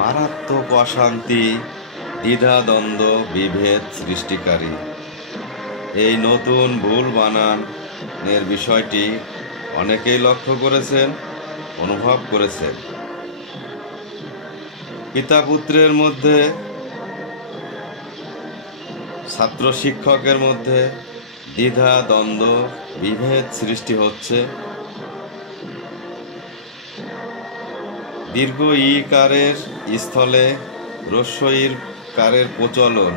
মারাত্মক অশান্তি দ্বিধাদ্বন্দ্ব বিভেদ সৃষ্টিকারী। এই নতুন ভুল বানানের বিষয়টি অনেকেই লক্ষ্য করেছেন, অনুভব করেছেন। পিতা পুত্রের মধ্যে ছাত্র শিক্ষকের মধ্যে দ্বিধা, দ্বন্দ্ব, বিভেদ সৃষ্টি হচ্ছে। দীর্ঘ ই কারের স্থলে হ্রস্ব ইর কারের প্রচলন।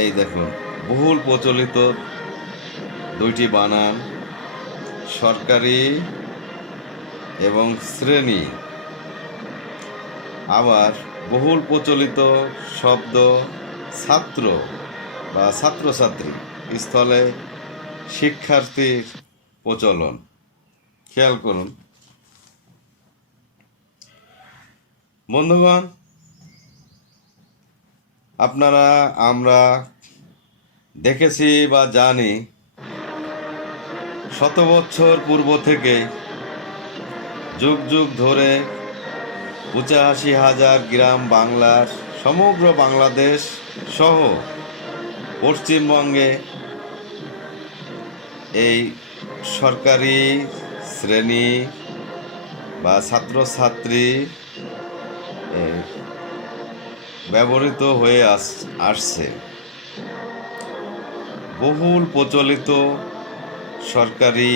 এই দেখুন, বহুল প্রচলিত দুইটি বানান, সরকারি এবং শ্রেণি। আবার বহুল প্রচলিত শব্দ ছাত্র বা ছাত্রছাত্রী স্থলে শিক্ষার্থীর প্রচলন। খেয়াল করুন বন্ধুগণ, আপনারা, আমরা দেখেছি বা জানি শত বছর পূর্ব থেকে যুগ যুগ ধরে পঁচাশি হাজার গ্রাম বাংলার সমগ্র বাংলাদেশ সহ পশ্চিমবঙ্গে এই সরকারি শ্রেণি বা ছাত্রছাত্রী ব্যবহৃত হয়ে আস, আসছে। বহুল প্রচলিত সরকারি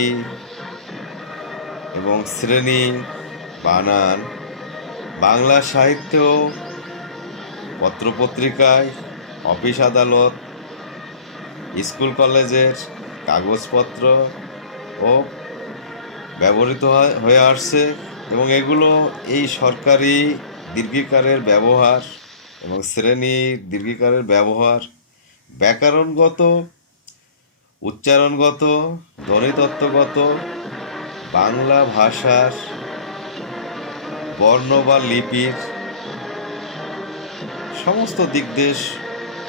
এবং শ্রেণি বানান বাংলা সাহিত্য পত্রপত্রিকায় অফিস আদালত, স্কুল কলেজের কাগজপত্র ও ব্যবহৃত হয়ে আসছে এবং এগুলো এই সরকারি দীর্ঘিকারের ব্যবহার এবং শ্রেণি দীর্ঘিকারের ব্যবহার, ব্যাকরণগত, উচ্চারণগত, ধ্বনিতত্ত্বগত, বাংলা ভাষার বর্ণ বা লিপির সমস্ত দিক দিয়ে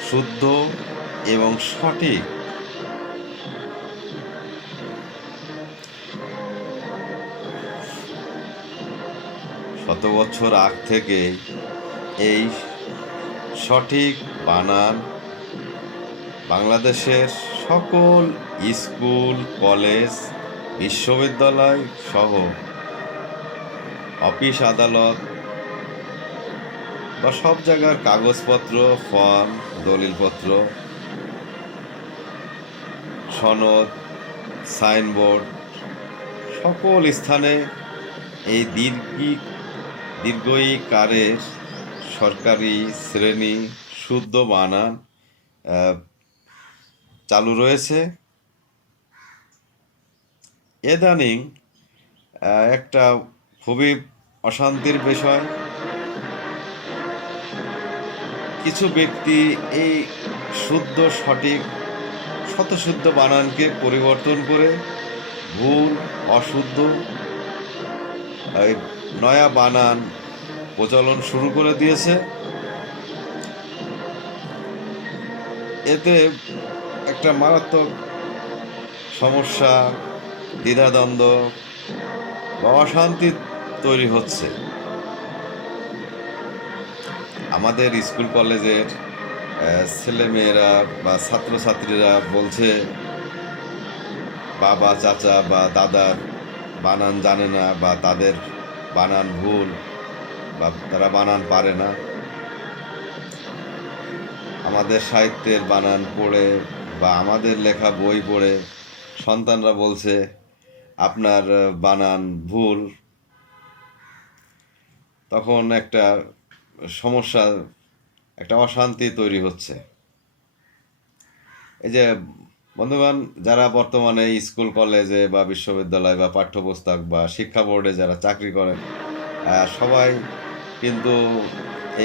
শুদ্ধ এবং সঠিক। শত বছর আগ থেকে এই সঠিক বানান বাংলাদেশের সকল স্কুল, কলেজ, বিশ্ববিদ্যালয় সহ অফিস, আদালত বা সব জায়গার কাগজপত্র, ফর্ম, দলিলপত্র, সনদ, সাইনবোর্ড, সকল স্থানে এই দীর্ঘি দীর্ঘই কারের সরকারি শ্রেণি শুদ্ধ বানান চালু রয়েছে। এদানিং একটা খুবই অশান্তির বিষয়। কিছু ব্যক্তি এই শুদ্ধ, সঠিক শতশুদ্ধ বানানকে পরিবর্তন করে ভুল, অশুদ্ধ নয়া বানান প্রচলন শুরু করে দিয়েছে। এতে একটা মারাত্মক সমস্যা, দ্বিধাদ্বন্দ্ব বা অশান্তি তৈরি হচ্ছে। আমাদের স্কুল কলেজের ছেলেমেয়েরা বা ছাত্রছাত্রীরা বলছে, বাবা, চাচা বা দাদার বানান জানে না বা তাদের বানান ভুল বা তারা বানান পারে না। আমাদের সাহিত্যের বানান পড়ে বা আমাদের লেখা বই পড়ে, সন্তানরা বলছে, আপনার বানান ভুল। তখন একটা সমস্যা, একটা অশান্তি তৈরি হচ্ছে। এই যে বন্ধুগণ, যারা বর্তমানে স্কুল, কলেজে বা বিশ্ববিদ্যালয় বা পাঠ্যপুস্তক বা শিক্ষা বোর্ডে যারা চাকরি করেন সবাই কিন্তু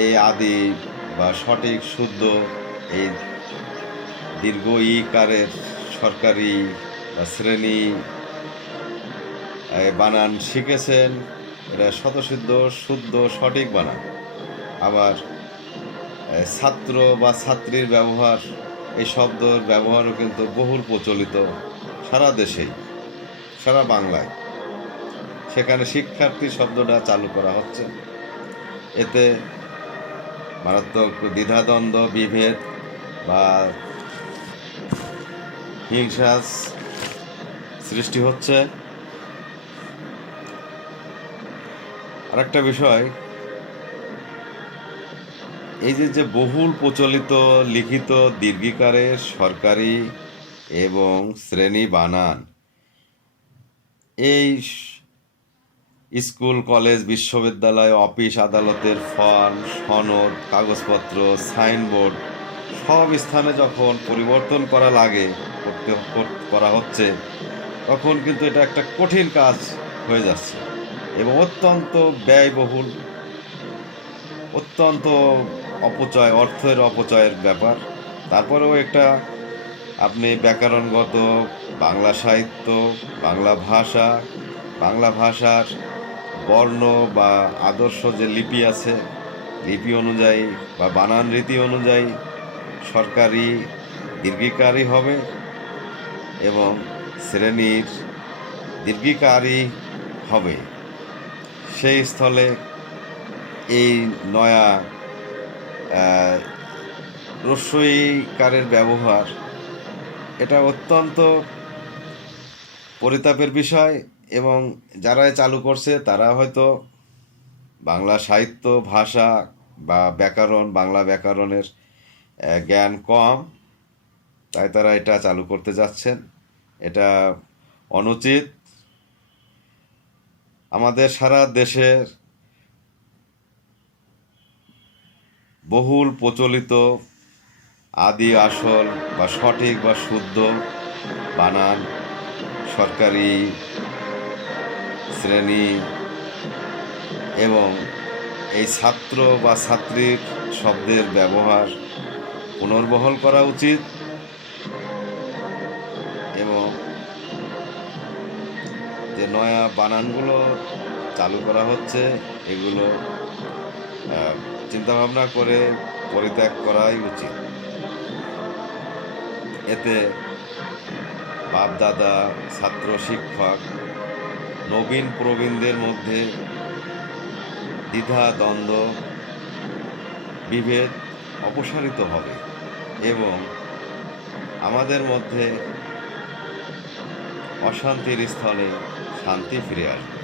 এই আদি বা সঠিক, শুদ্ধ এই দীর্ঘ ই কারের সরকারি শ্রেণি বানান শিখেছেন। এটা শতসিদ্ধ শুদ্ধ, সঠিক বানান। আবার ছাত্র বা ছাত্রীর ব্যবহার এই শব্দের ব্যবহারও কিন্তু বহুল প্রচলিত সারা দেশেই সারা বাংলায়। সেখানে শিক্ষার্থী শব্দটা চালু করা হচ্ছে। এতে মারাত্মক দ্বিধাদ্বন্দ্ব, বিভেদ বা হিংসা সৃষ্টি হচ্ছে। আরেকটা বিষয় এই যে যে বহুল প্রচলিত, লিখিত দীর্ঘিকারের সরকারি এবং শ্রেণি বানান, এই স্কুল, কলেজ, বিশ্ববিদ্যালয়, অফিস, আদালতের ফর্ম, সনদ, কাগজপত্র, সাইনবোর্ড, সব স্থানে যখন পরিবর্তন করা লাগে, করতে করা হচ্ছে, তখন কিন্তু এটা একটা কঠিন কাজ হয়ে যাচ্ছে। এবং অত্যন্ত ব্যয়বহুল, অত্যন্ত অপচয়, অর্থের অপচয়ের ব্যাপার। তারপরেও একটা আপনি ব্যাকরণগত বাংলা সাহিত্য, বাংলা ভাষা, বাংলা ভাষার বর্ণ বা আদর্শ যে লিপি আছে, লিপি অনুযায়ী বা বানান রীতি অনুযায়ী সরকারি, দীর্ঘিকারী হবে এবং শ্রেণির দীর্ঘিকারী হবে। সেই স্থলে এই নয়া রস্যইকারের ব্যবহার, এটা অত্যন্ত পরিতাপের বিষয় এবং যারা এ চালু করছে তারা হয়তো বাংলা সাহিত্য, ভাষা বা ব্যাকরণ, বাংলা ব্যাকরণের জ্ঞান কম, তাই তারা এটা চালু করতে যাচ্ছেন। এটা অনুচিত। আমাদের সারা দেশের বহুল প্রচলিত আদি আসল বা সঠিক বা শুদ্ধ বানান সরকারি শ্রেণি এবং এই ছাত্র বা ছাত্রীর শব্দের ব্যবহার পুনর্বহল করা উচিত এবং যে নয়া বানানগুলো চালু করা হচ্ছে, এগুলো চিন্তাভাবনা করে পরিত্যাগ করাই উচিত। এতে বাপ দাদা ছাত্র, শিক্ষক, নবীন প্রবীণদের মধ্যে দ্বিধা, দ্বন্দ্ব, বিভেদ অপসারিত হবে এবং আমাদের মধ্যে অশান্তির স্থলে শান্তি ফিরে আসবে।